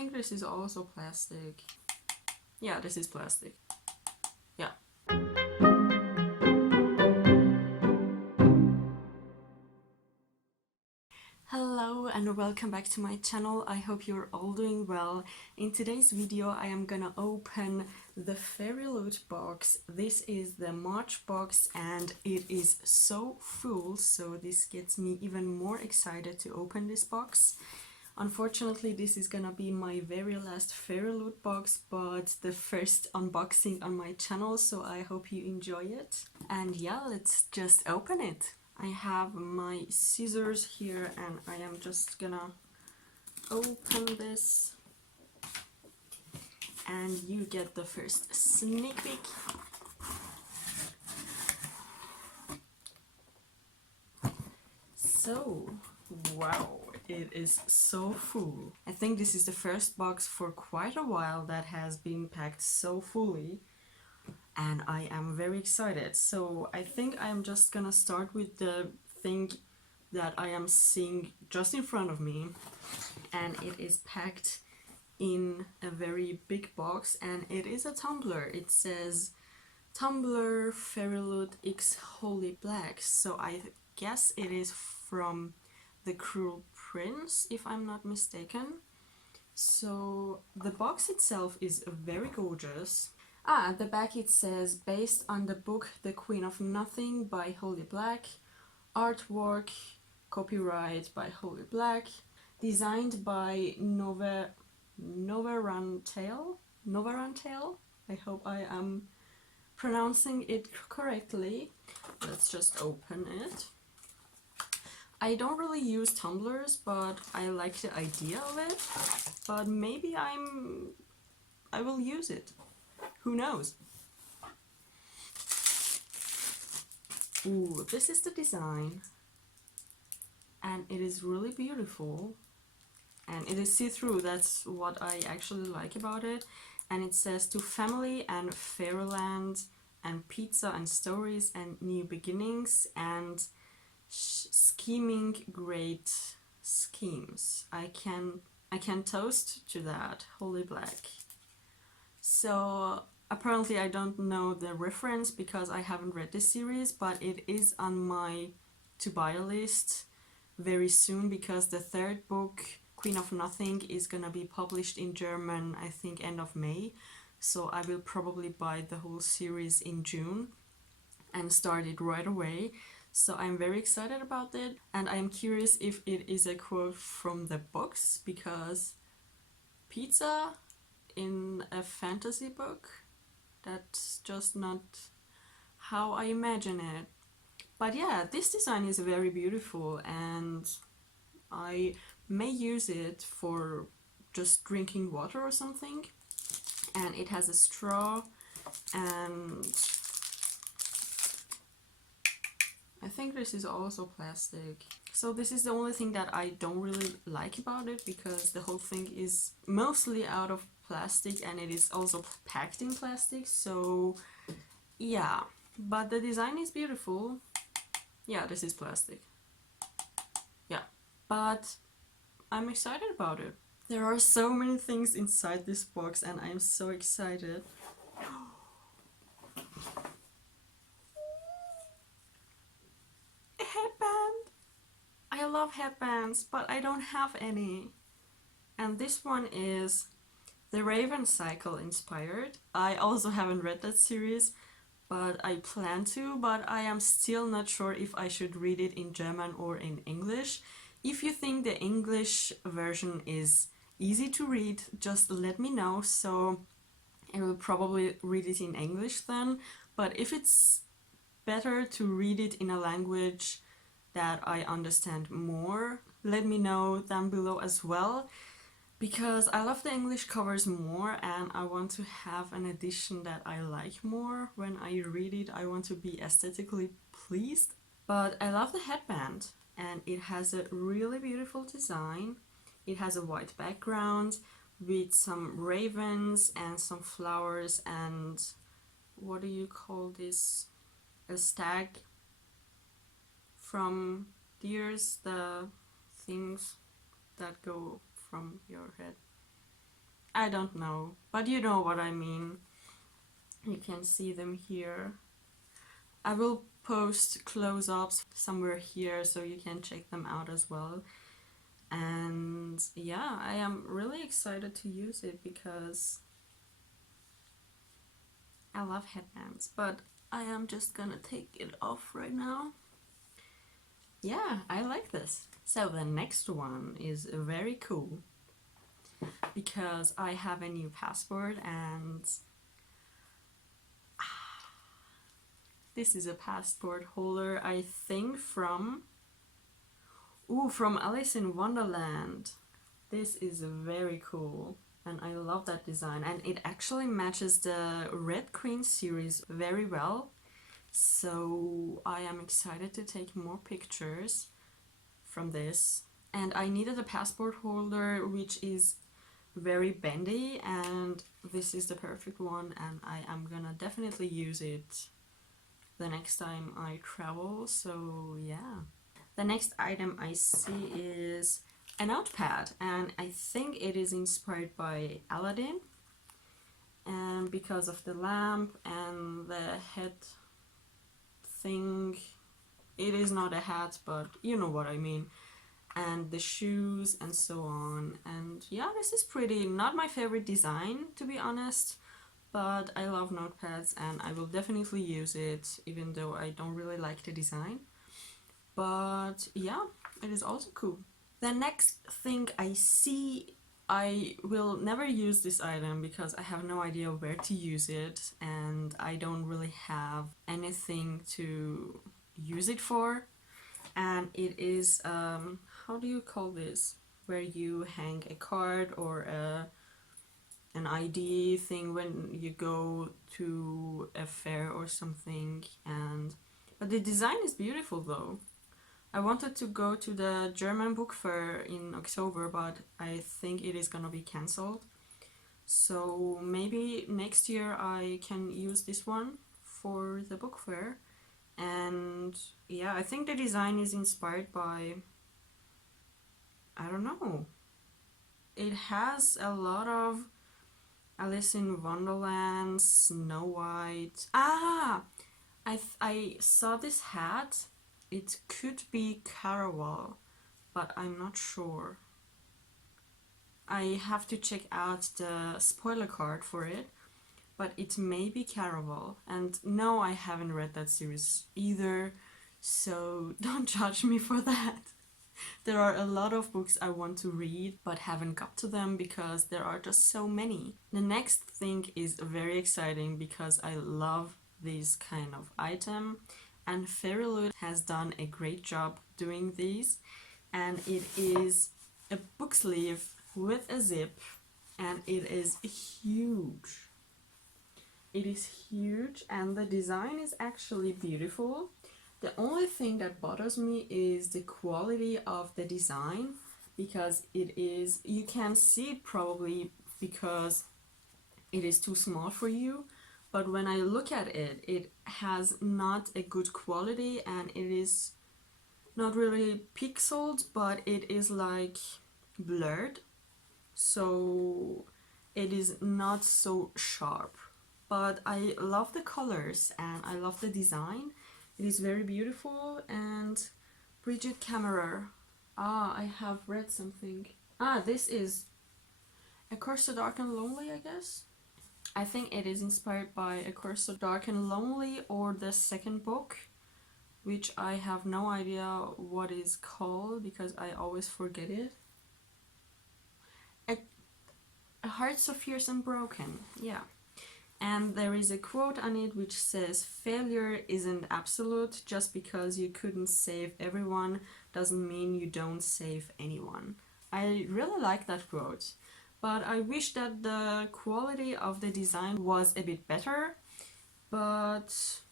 think this is also plastic. Yeah, this is plastic. Yeah. Hello and welcome back to my channel. I hope you're all doing well. In today's video I am gonna open the FairyLoot box. This is the March box and it is so full, so this gets me even more excited to open this box. Unfortunately, this is gonna be my very last FairyLoot box, but the first unboxing on my channel, so I hope you enjoy it. And yeah, let's just open it. I have my scissors here and I am just gonna open this and you get the first sneak peek. So, wow, it is so full. I think this is the first box for quite a while that has been packed so fully. And I am very excited. So I think I'm just gonna start with the thing that I am seeing just in front of me, and it is packed in a very big box and it is a tumbler. It says Tumbler FairyLoot X Holy Black, so I guess it is from The Cruel Prince, if I'm not mistaken. So the box itself is very gorgeous. At the back it says, based on the book The Queen of Nothing by Holy Black, artwork, copyright by Holy Black, designed by Novarantail. I hope I am pronouncing it correctly. Let's just open it. I don't really use tumblers, but I like the idea of it, but maybe I will use it. Who knows? Ooh, this is the design and it is really beautiful and it is see-through. That's what I actually like about it. And it says, to family and fairyland and pizza and stories and new beginnings and scheming great schemes. I can toast to that. Holy Black. So apparently I don't know the reference because I haven't read this series, but it is on my to-buy list very soon because the third book, Queen of Nothing, is gonna be published in German, I think end of May. So I will probably buy the whole series in June and start it right away. So I'm very excited about it, and I'm curious if it is a quote from the books, because pizza in a fantasy book, that's just not how I imagine it. But yeah, this design is very beautiful and I may use it for just drinking water or something. And it has a straw and I think this is also plastic. So this is the only thing that I don't really like about it, because the whole thing is mostly out of plastic and it is also packed in plastic. So yeah, but the design is beautiful. Yeah, this is plastic. Yeah, but I'm excited about it. There are so many things inside this box and I'm so excited. A headband! I love headbands, but I don't have any. And this one is The Raven Cycle inspired. I also haven't read that series, but I plan to, but I am still not sure if I should read it in German or in English. If you think the English version is easy to read, just let me know, so I will probably read it in English then. But if it's better to read it in a language that I understand more, let me know down below as well, because I love the English covers more and I want to have an edition that I like more. When I read it, I want to be aesthetically pleased. But I love the headband and it has a really beautiful design. It has a white background with some ravens and some flowers and what do you call this? A stag from deers, the things that go from your head. I don't know, but you know what I mean. You can see them here. I will post close-ups somewhere here so you can check them out as well. And yeah, I am really excited to use it because I love headbands, but I am just gonna take it off right now. Yeah, I like this. So the next one is very cool because I have a new passport, and this is a passport holder, I think from Alice in Wonderland. This is very cool and I love that design, and it actually matches the Red Queen series very well. So I am excited to take more pictures from this. And I needed a passport holder which is very bendy, and this is the perfect one, and I am gonna definitely use it the next time I travel. So yeah. The next item I see is a notepad, and I think it is inspired by Aladdin, and because of the lamp and the head thing. It is not a hat, but you know what I mean. And the shoes and so on. And yeah, this is pretty, not my favorite design to be honest, but I love notepads and I will definitely use it even though I don't really like the design. But yeah, it is also cool. The next thing I see, I will never use this item because I have no idea where to use it and I don't really have anything to use it for. And it is, how do you call this? Where you hang a card or an ID thing when you go to a fair or something. But the design is beautiful though. I wanted to go to the German book fair in October, but I think it is gonna be cancelled. So maybe next year I can use this one for the book fair. And yeah, I think the design is inspired by, I don't know. It has a lot of Alice in Wonderland, Snow White. I saw this hat. It could be Caraval, but I'm not sure. I have to check out the spoiler card for it, but it may be Caraval. And no, I haven't read that series either, so don't judge me for that. There are a lot of books I want to read but haven't got to them because there are just so many. The next thing is very exciting because I love this kind of item, and FairyLoot has done a great job doing these, and it is a book sleeve with a zip, and it is huge. It is huge and the design is actually beautiful. The only thing that bothers me is the quality of the design, because it is, you can see it probably because it is too small for you, but when I look at it, it has not a good quality and it is not really pixeled, but it is like blurred, so it is not so sharp. But I love the colors and I love the design. It is very beautiful. And Bridget Kammerer. I have read something. This is A Curse So Dark and Lonely, I guess. I think it is inspired by A Curse So Dark and Lonely or the second book, which I have no idea what is called because I always forget it. A Heart So Fierce and Broken, yeah. And there is a quote on it which says, "Failure isn't absolute. Just because you couldn't save everyone doesn't mean you don't save anyone." I really like that quote, but I wish that the quality of the design was a bit better. But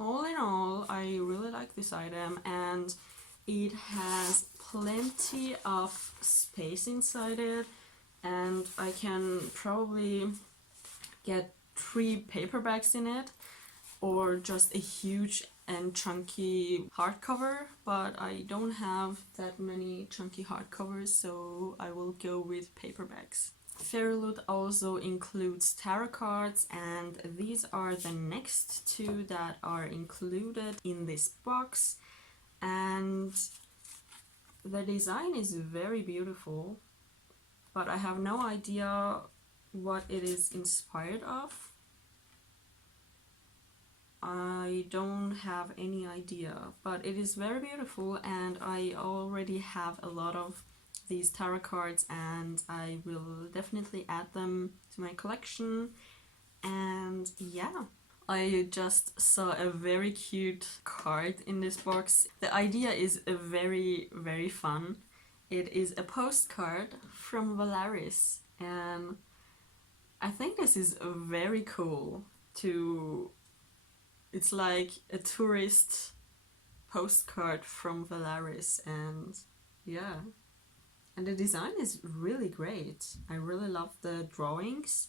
all in all, I really like this item, and it has plenty of space inside it, and I can probably get 3 paperbacks in it, or just a huge and chunky hardcover, but I don't have that many chunky hardcovers, so I will go with paperbacks. FairyLoot also includes tarot cards, and these are the next two that are included in this box. And the design is very beautiful, but I have no idea what it is inspired of. I don't have any idea, but it is very beautiful, and I already have a lot of these tarot cards, and I will definitely add them to my collection. And yeah, I just saw a very cute card in this box. The idea is very, very fun. It is a postcard from Valaris, and I think this is very cool to... It's like a tourist postcard from Valaris, and yeah. And the design is really great. I really love the drawings.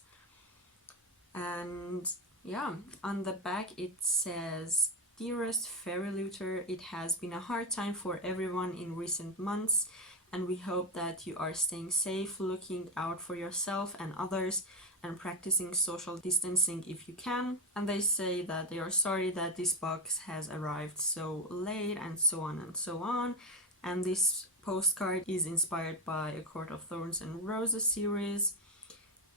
And yeah, on the back it says, "Dearest Fairy Looter, it has been a hard time for everyone in recent months, and we hope that you are staying safe, looking out for yourself and others, and practicing social distancing if you can." And they say that they are sorry that this box has arrived so late, and so on and so on. And this postcard is inspired by A Court of Thorns and Roses series.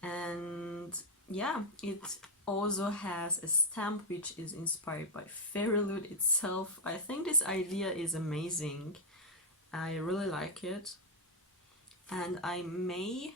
And yeah, it also has a stamp which is inspired by FairyLoot itself. I think this idea is amazing. I really like it. And I may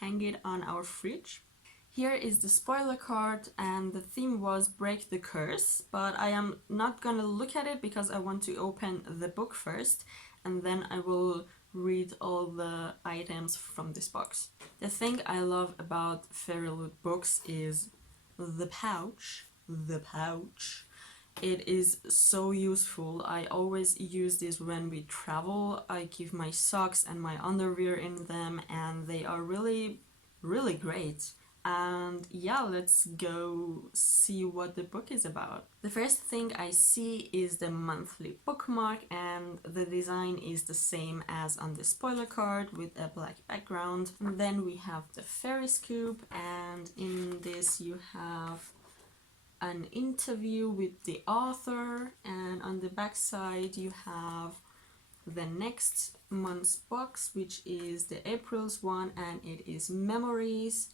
hang it on our fridge. Here is the spoiler card, and the theme was Break the Curse, but I am not gonna look at it because I want to open the book first, and then I will read all the items from this box. The thing I love about FairyLoot books is the pouch. The pouch. It is so useful. I always use this when we travel. I keep my socks and my underwear in them, and they are really, really great. And yeah, let's go see what the book is about. The first thing I see is the monthly bookmark, and the design is the same as on the spoiler card with a black background. And then we have the fairy scoop, and in this you have an interview with the author, and on the back side you have the next month's box, which is the April's one, and it is Memories.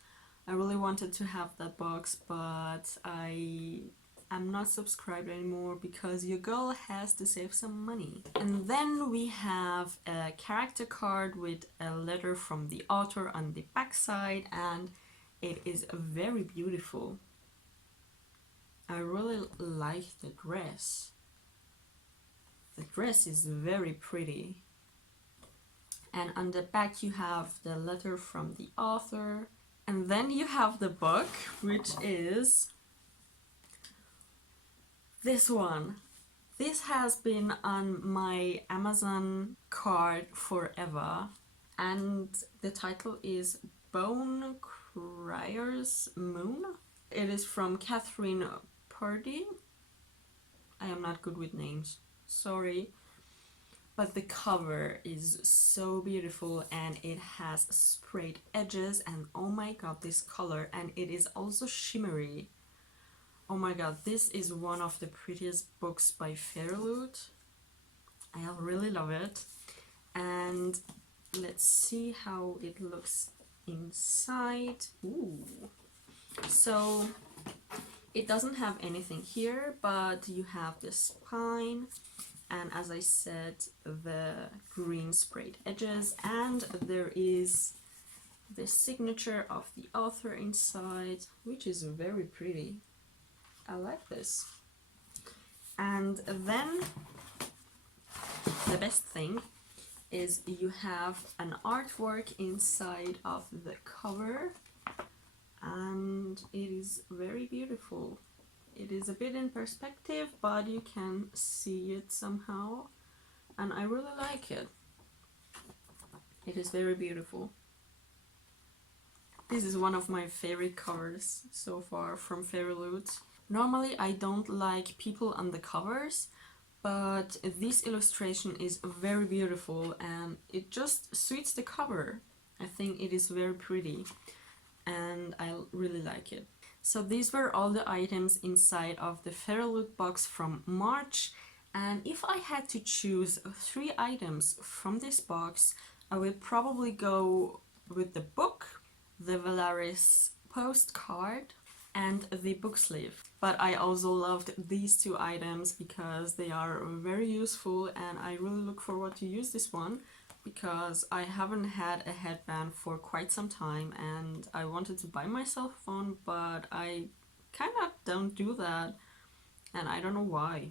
I really wanted to have that box, but I am not subscribed anymore because your girl has to save some money. And then we have a character card with a letter from the author on the back side, and it is very beautiful. I really like the dress. The dress is very pretty. And on the back you have the letter from the author. And then you have the book, which is this one. This has been on my Amazon cart forever. And the title is Bone Crier's Moon. It is from Catherine Purdy. I am not good with names, sorry. But the cover is so beautiful, and it has sprayed edges, and oh my god, this color, and it is also shimmery. Oh my god, this is one of the prettiest books by FairyLoot. I really love it. And let's see how it looks inside. Ooh. So it doesn't have anything here, but you have the spine, and as I said, the green sprayed edges, and there is the signature of the author inside, which is very pretty. I like this. And then the best thing is you have an artwork inside of the cover, and it is very beautiful. It is a bit in perspective, but you can see it somehow, and I really like it. It is very beautiful. This is one of my favorite covers so far from FairyLoot. Normally I don't like people on the covers, but this illustration is very beautiful and it just suits the cover. I think it is very pretty and I really like it. So these were all the items inside of the FairyLoot box from March, and if I had to choose 3 items from this box, I would probably go with the book, the Valaris postcard, and the book sleeve. But I also loved these 2 items because they are very useful, and I really look forward to use this one because I haven't had a headband for quite some time and I wanted to buy myself one, but I kind of don't do that, and I don't know why,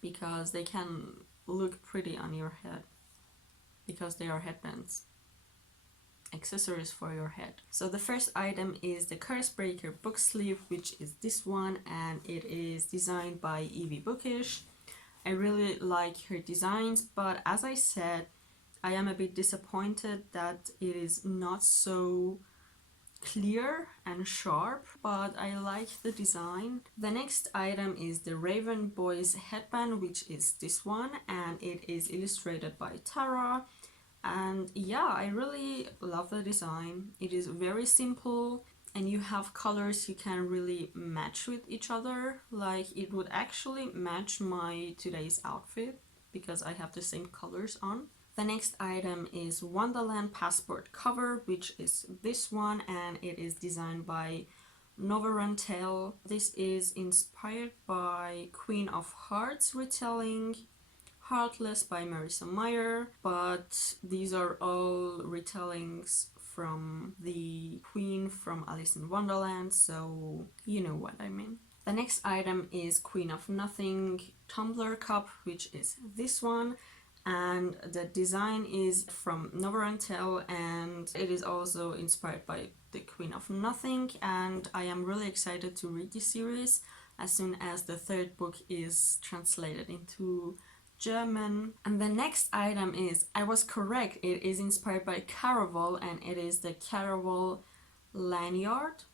because they can look pretty on your head because they are headbands, accessories for your head. So the first item is the Curse Breaker book sleeve, which is this one, and it is designed by Evie Bookish. I really like her designs, but as I said, I am a bit disappointed that it is not so clear and sharp, but I like the design. The next item is the Raven Boys headband, which is this one, and it is illustrated by Tara. And yeah, I really love the design. It is very simple and you have colors you can really match with each other. Like, it would actually match my today's outfit because I have the same colors on. The next item is Wonderland Passport cover, which is this one, and it is designed by Novarantel. This is inspired by Queen of Hearts retelling, Heartless by Marissa Meyer, but these are all retellings from the Queen from Alice in Wonderland, so you know what I mean. The next item is Queen of Nothing tumbler cup, which is this one, and the design is from Novarantel and it is also inspired by the Queen of Nothing, and I am really excited to read this series as soon as the 3rd book is translated into German. And the next item is, I was correct, it is inspired by Caraval and it is the Caraval lanyard,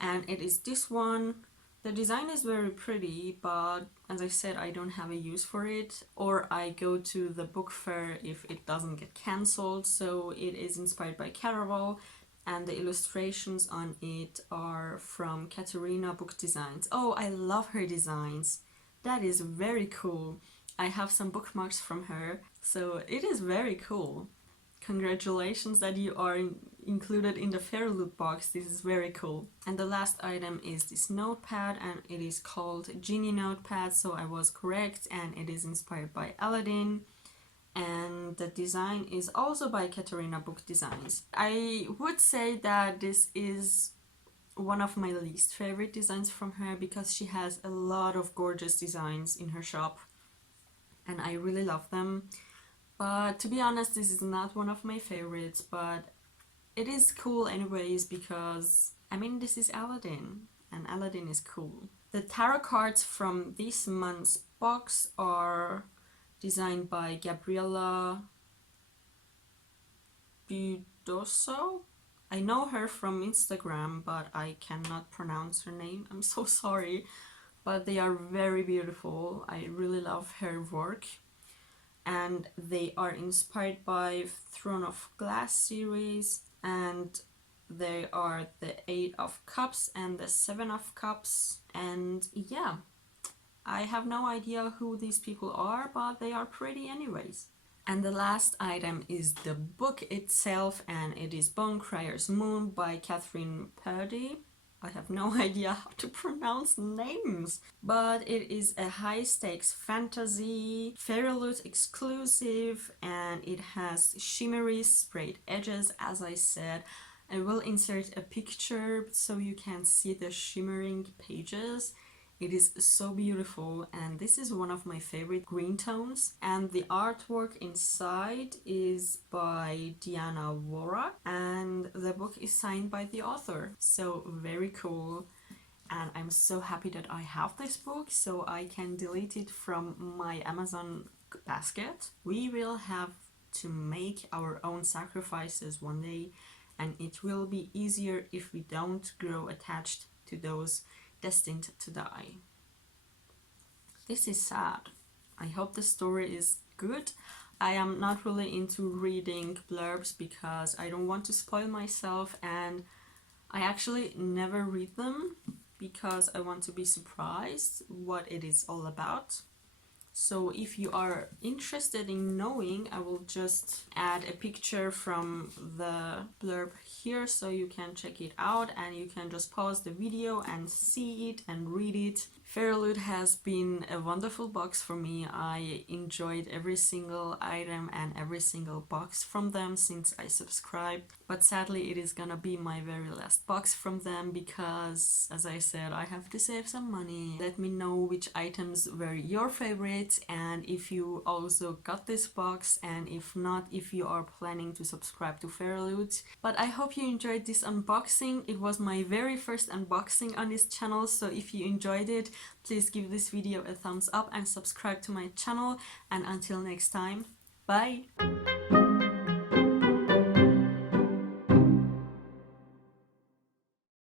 and it is this one. The design is very pretty, but as I said, I don't have a use for it, or I go to the book fair if it doesn't get cancelled. So it is inspired by Caraval and the illustrations on it are from Katerina Book Designs. Oh, I love her designs. That is very cool. I have some bookmarks from her, so it is very cool. Congratulations that you are included in the FairyLoot box. This is very cool. And the last item is this notepad, and it is called Genie Notepad, so I was correct, and it is inspired by Aladdin. And the design is also by Katerina Book Designs. I would say that this is one of my least favorite designs from her because she has a lot of gorgeous designs in her shop and I really love them. But to be honest, this is not one of my favorites, but it is cool anyways because, I mean, this is Aladdin and Aladdin is cool. The tarot cards from this month's box are designed by Gabriella Budoso. I know her from Instagram, but I cannot pronounce her name. I'm so sorry, but they are very beautiful. I really love her work. And they are inspired by Throne of Glass series, and they are the 8 of Cups and the 7 of Cups. And yeah, I have no idea who these people are, but they are pretty anyways. And the last item is the book itself, and it is Bone Crier's Moon by Catherine Purdy. I have no idea how to pronounce names, but it is a high-stakes fantasy, FairyLoot exclusive, and it has shimmery sprayed edges, as I said. I will insert a picture so you can see the shimmering pages. It is so beautiful, and this is one of my favorite green tones. And the artwork inside is by Diana Worak, and the book is signed by the author. So very cool, and I'm so happy that I have this book so I can delete it from my Amazon basket. We will have to make our own sacrifices one day, and it will be easier if we don't grow attached to those destined to die. This is sad. I hope the story is good. I am not really into reading blurbs because I don't want to spoil myself, and I actually never read them because I want to be surprised what it is all about. So if you are interested in knowing, I will just add a picture from the blurb here so you can check it out, and you can just pause the video and see it and read it. FairyLoot has been a wonderful box for me. I enjoyed every single item and every single box from them since I subscribed, but sadly it is gonna be my very last box from them because, as I said, I have to save some money. Let me know which items were your favorites, and if you also got this box, and if not, if you are planning to subscribe to FairyLoot. But I hope you enjoyed this unboxing. It was my very first unboxing on this channel, so if you enjoyed it, please give this video a thumbs up and subscribe to my channel, and until next time, bye!